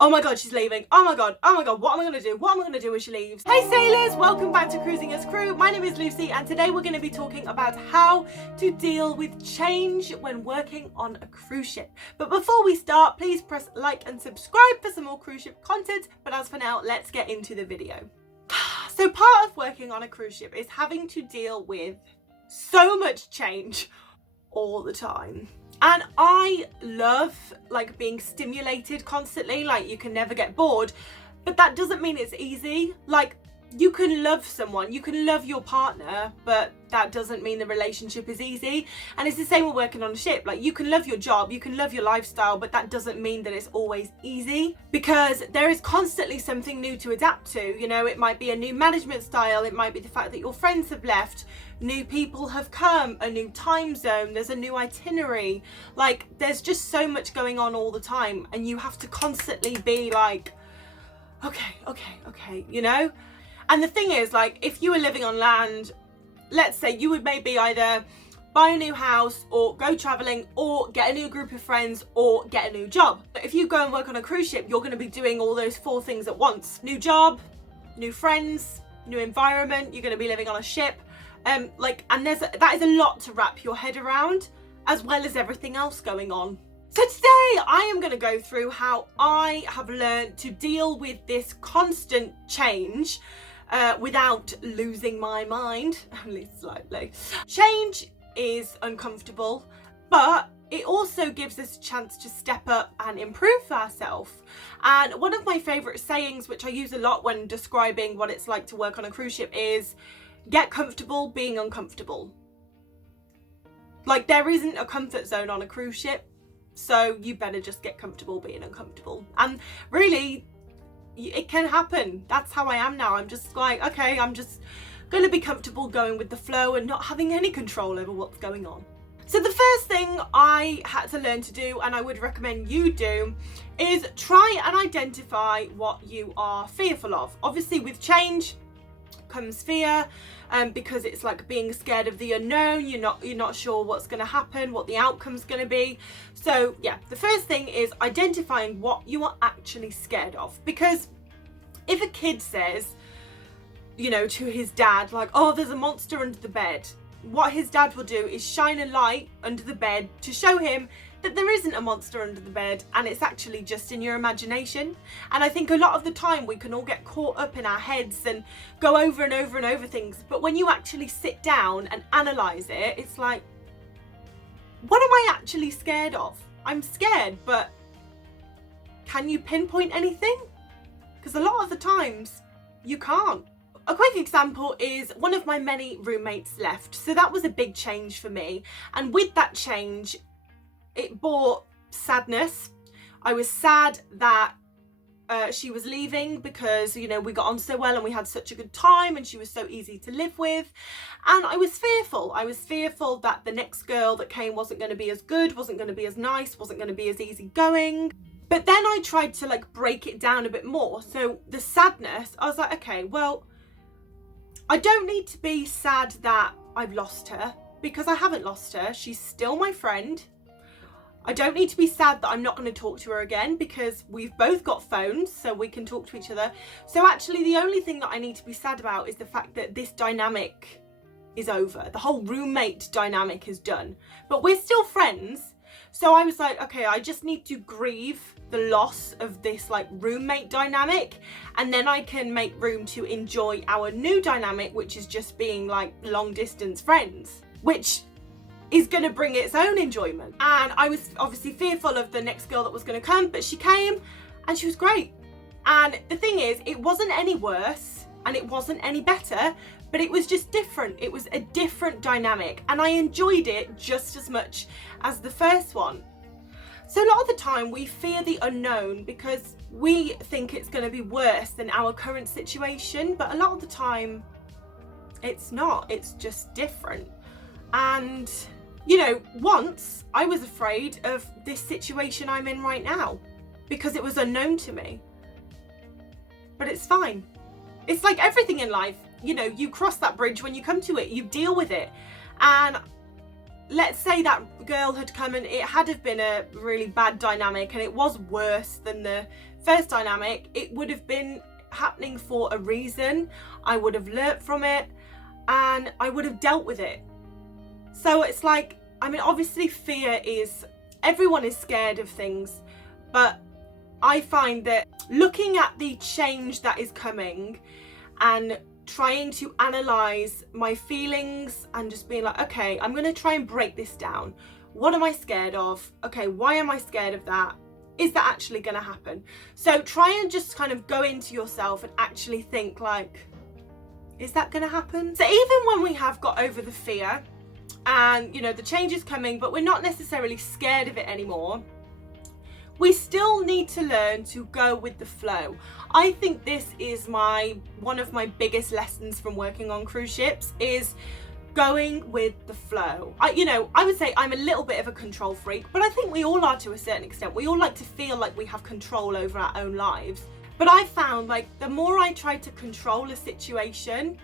Oh my god, she's leaving. Oh my god, what am I gonna do? What am I gonna do when she leaves? Hey sailors, welcome back to Cruising as Crew. My name is Lucy and today we're gonna be talking about how to deal with change when working on a cruise ship. But before we start, please press like and subscribe for some more cruise ship content. But as for now, let's get into the video. So part of working on a cruise ship is having to deal with so much change all the time. And I love being stimulated constantly, you can never get bored, but that doesn't mean it's easy. You can love someone, you can love your partner, but that doesn't mean the relationship is easy. And it's the same with working on a ship. You can love your job, you can love your lifestyle, but that doesn't mean that it's always easy, because there is constantly something new to adapt to. You know, it might be a new management style, it might be the fact that your friends have left, new people have come, a new time zone, there's a new itinerary. There's just so much going on all the time, and you have to constantly be okay, you know? And the thing is, if you were living on land, let's say you would maybe either buy a new house or go traveling or get a new group of friends or get a new job. But if you go and work on a cruise ship, you're going to be doing all those 4 things at once. New job, new friends, new environment, you're going to be living on a ship. And that is a lot to wrap your head around, as well as everything else going on. So today I am going to go through how I have learned to deal with this constant change without losing my mind, only slightly. Change is uncomfortable, but it also gives us a chance to step up and improve ourselves. And one of my favourite sayings, which I use a lot when describing what it's like to work on a cruise ship, is get comfortable being uncomfortable. There isn't a comfort zone on a cruise ship, so you better just get comfortable being uncomfortable. And really, it can happen. That's how I am now. I'm just okay, I'm just going to be comfortable going with the flow and not having any control over what's going on. So the first thing I had to learn to do, and I would recommend you do, is try and identify what you are fearful of. Obviously with change comes fear, because it's being scared of the unknown. You're not sure what's going to happen, what the outcome's going to be. So yeah, the first thing is identifying what you are actually scared of. Because if a kid says, you know, to his dad, oh, there's a monster under the bed, what his dad will do is shine a light under the bed to show him that there isn't a monster under the bed, and it's actually just in your imagination. And I think a lot of the time we can all get caught up in our heads and go over and over and over things, but when you actually sit down and analyse it, it's what am I actually scared of? I'm scared, but can you pinpoint anything? Because a lot of the times you can't. A quick example is one of my many roommates left, so that was a big change for me, and with that change it brought sadness. I was sad that she was leaving, because, you know, we got on so well and we had such a good time and she was so easy to live with. And I was fearful. I was fearful that the next girl that came wasn't going to be as good, wasn't going to be as nice, wasn't going to be as easygoing. But then I tried to break it down a bit more. So the sadness, I was okay, well, I don't need to be sad that I've lost her, because I haven't lost her. She's still my friend. I don't need to be sad that I'm not going to talk to her again, because we've both got phones, so we can talk to each other. So actually the only thing that I need to be sad about is the fact that this dynamic is over. The whole roommate dynamic is done, but we're still friends. So I was okay, I just need to grieve the loss of this roommate dynamic, and then I can make room to enjoy our new dynamic, which is just being long distance friends, which is going to bring its own enjoyment. And I was obviously fearful of the next girl that was going to come, but she came and she was great. And the thing is, it wasn't any worse and it wasn't any better, but it was just different. It was a different dynamic, and I enjoyed it just as much as the first one. So a lot of the time we fear the unknown because we think it's going to be worse than our current situation, but a lot of the time it's not. It's just different. And you know, once I was afraid of this situation I'm in right now because it was unknown to me. But it's fine. It's like everything in life, you know, you cross that bridge when you come to it, you deal with it. And let's say that girl had come and it had have been a really bad dynamic and it was worse than the first dynamic, it would have been happening for a reason. I would have learnt from it and I would have dealt with it. So it's like, I mean, obviously fear is, everyone is scared of things, but I find that looking at the change that is coming and trying to analyze my feelings and just being like, okay, I'm going to try and break this down. What am I scared of? Okay, why am I scared of that? Is that actually going to happen? So try and just kind of go into yourself and actually think like, is that going to happen? So even when we have got over the fear and, you know, the change is coming, but we're not necessarily scared of it anymore, we still need to learn to go with the flow. I think this is one of my biggest lessons from working on cruise ships, is going with the flow. I would say I'm a little bit of a control freak, but I think we all are to a certain extent. We all like to feel like we have control over our own lives. But I found like the more I try to control a situation,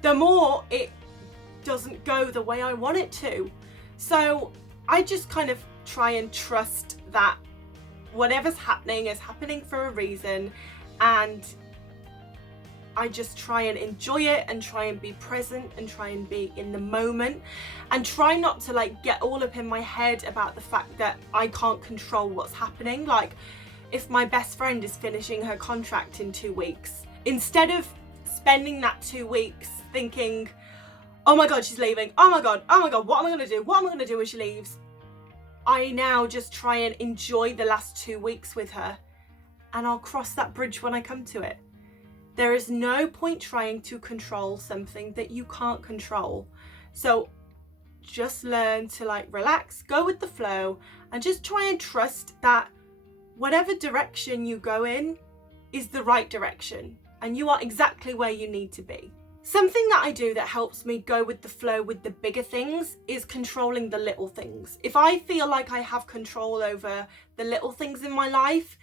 the more it doesn't go the way I want it to. So I just kind of try and trust that whatever's happening is happening for a reason, and I just try and enjoy it and try and be present and try and be in the moment and try not to like get all up in my head about the fact that I can't control what's happening. Like if my best friend is finishing her contract in 2 weeks, instead of spending that 2 weeks thinking, oh my God, she's leaving. Oh my God, what am I going to do? What am I going to do when she leaves? I now just try and enjoy the last 2 weeks with her, and I'll cross that bridge when I come to it. There is no point trying to control something that you can't control. So just learn to like relax, go with the flow, and just try and trust that whatever direction you go in is the right direction and you are exactly where you need to be. Something that I do that helps me go with the flow with the bigger things is controlling the little things. If I feel like I have control over the little things in my life,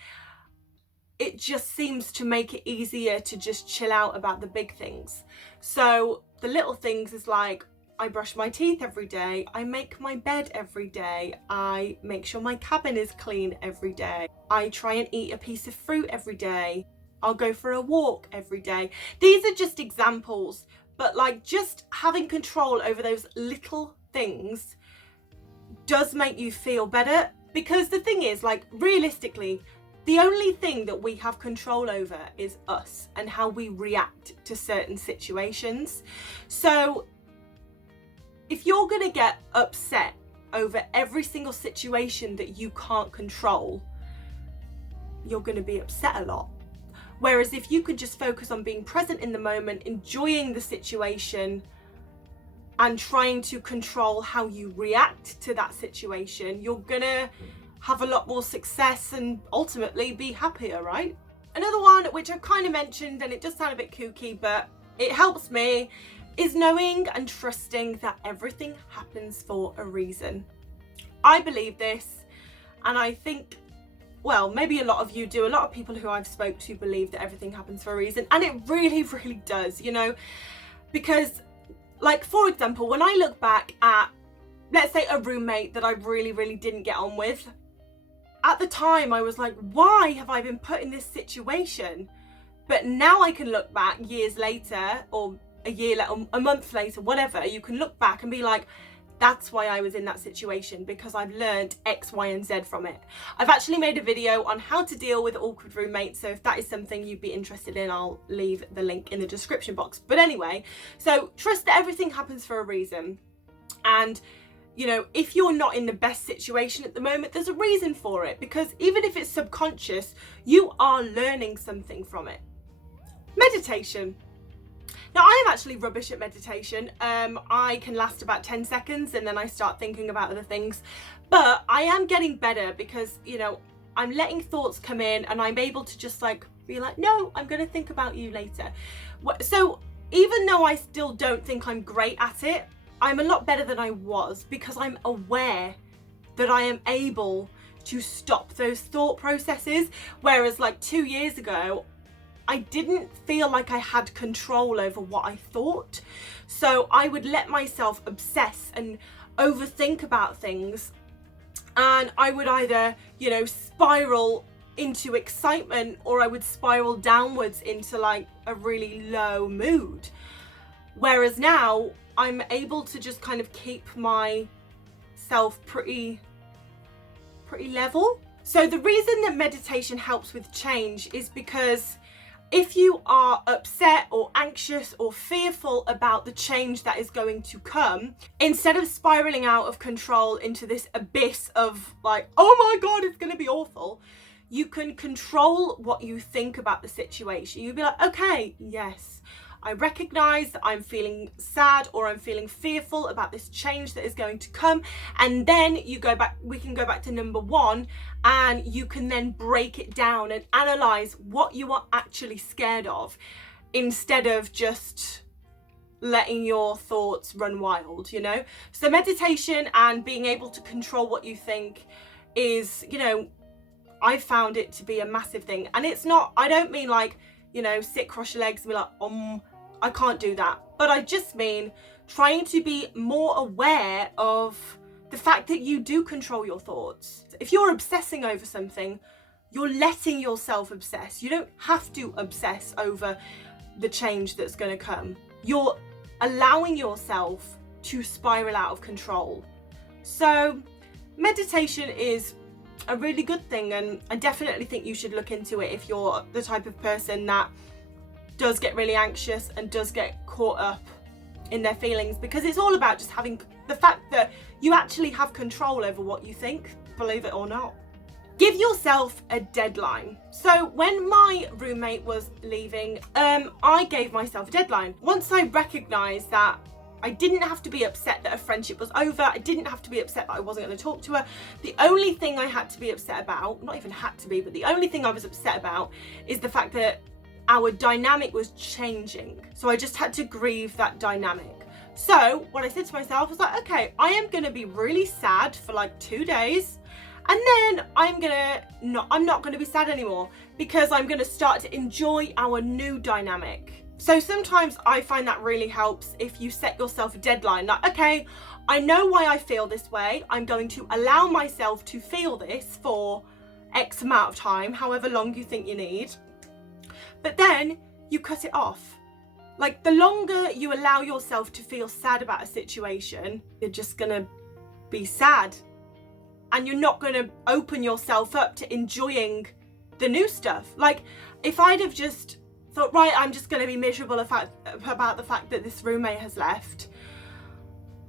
it just seems to make it easier to just chill out about the big things. So the little things is like, I brush my teeth every day, I make my bed every day, I make sure my cabin is clean every day, I try and eat a piece of fruit every day, I'll go for a walk every day. These are just examples, but like just having control over those little things does make you feel better, because the thing is, like, realistically, the only thing that we have control over is us and how we react to certain situations. So if you're going to get upset over every single situation that you can't control, you're going to be upset a lot. Whereas if you could just focus on being present in the moment, enjoying the situation, and trying to control how you react to that situation, you're gonna have a lot more success and ultimately be happier, right? Another one, which I've kind of mentioned, and it does sound a bit kooky, but it helps me, is knowing and trusting that everything happens for a reason. I believe this, and I think, well, maybe a lot of you do. A lot of people who I've spoke to believe that everything happens for a reason, and it really, really does, you know, because, like, for example, when I look back at, let's say, a roommate that I really, really didn't get on with, at the time I was like, why have I been put in this situation? But now I can look back years later, or a year later, a month later, whatever, you can look back and be like, that's why I was in that situation, because I've learned X, Y, and Z from it. I've actually made a video on how to deal with awkward roommates, so if that is something you'd be interested in, I'll leave the link in the description box. But anyway, so trust that everything happens for a reason. And, you know, if you're not in the best situation at the moment, there's a reason for it, because even if it's subconscious, you are learning something from it. Meditation. Now, I am actually rubbish at meditation. I can last about 10 seconds and then I start thinking about other things. But I am getting better because, you know, I'm letting thoughts come in and I'm able to just like be like, no, I'm going to think about you later. So even though I still don't think I'm great at it, I'm a lot better than I was, because I'm aware that I am able to stop those thought processes. Whereas like 2 years ago, I didn't feel like I had control over what I thought. So I would let myself obsess and overthink about things. And I would either, you know, spiral into excitement, or I would spiral downwards into like a really low mood. Whereas now I'm able to just kind of keep myself pretty level. So the reason that meditation helps with change is because if you are upset or anxious or fearful about the change that is going to come, instead of spiraling out of control into this abyss of like, oh my God, it's going to be awful, you can control what you think about the situation. You'll be like, okay, yes, I recognize that I'm feeling sad or I'm feeling fearful about this change that is going to come. And then we can go back to number one, and you can then break it down and analyze what you are actually scared of, instead of just letting your thoughts run wild, you know? So meditation and being able to control what you think is, you know, I found it to be a massive thing. And it's not, I don't mean like, you know, sit cross your legs and be like, I can't do that. But I just mean trying to be more aware of the fact that you do control your thoughts. If you're obsessing over something, you're letting yourself obsess. You don't have to obsess over the change that's going to come. You're allowing yourself to spiral out of control. So meditation is a really good thing, and I definitely think you should look into it if you're the type of person that does get really anxious and does get caught up in their feelings, because it's all about just having the fact that you actually have control over what you think, believe it or not. Give yourself a deadline. So when my roommate was leaving, I gave myself a deadline. Once I recognised that I didn't have to be upset that a friendship was over, I didn't have to be upset that I wasn't going to talk to her. The only thing I had to be upset about, not even had to be, but the only thing I was upset about is the fact that our dynamic was changing. So I just had to grieve that dynamic. So what I said to myself was like, okay, I am going to be really sad for like 2 days, and then I'm not going to be sad anymore, because I'm going to start to enjoy our new dynamic. So sometimes I find that really helps if you set yourself a deadline, like, okay, I know why I feel this way. I'm going to allow myself to feel this for X amount of time, however long you think you need. But then you cut it off. Like, the longer you allow yourself to feel sad about a situation, you're just gonna be sad. And you're not gonna open yourself up to enjoying the new stuff. Like, if I'd have just thought, right, I'm just gonna be miserable about the fact that this roommate has left,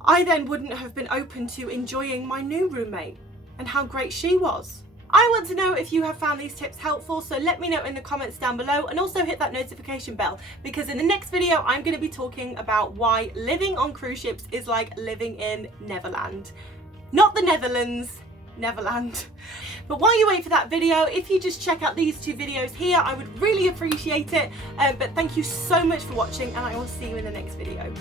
I then wouldn't have been open to enjoying my new roommate and how great she was. I want to know if you have found these tips helpful, so let me know in the comments down below, and also hit that notification bell, because in the next video I'm going to be talking about why living on cruise ships is like living in Neverland. Not the Netherlands, Neverland. But while you wait for that video, if you just check out these 2 videos here, I would really appreciate it. But thank you so much for watching, and I will see you in the next video.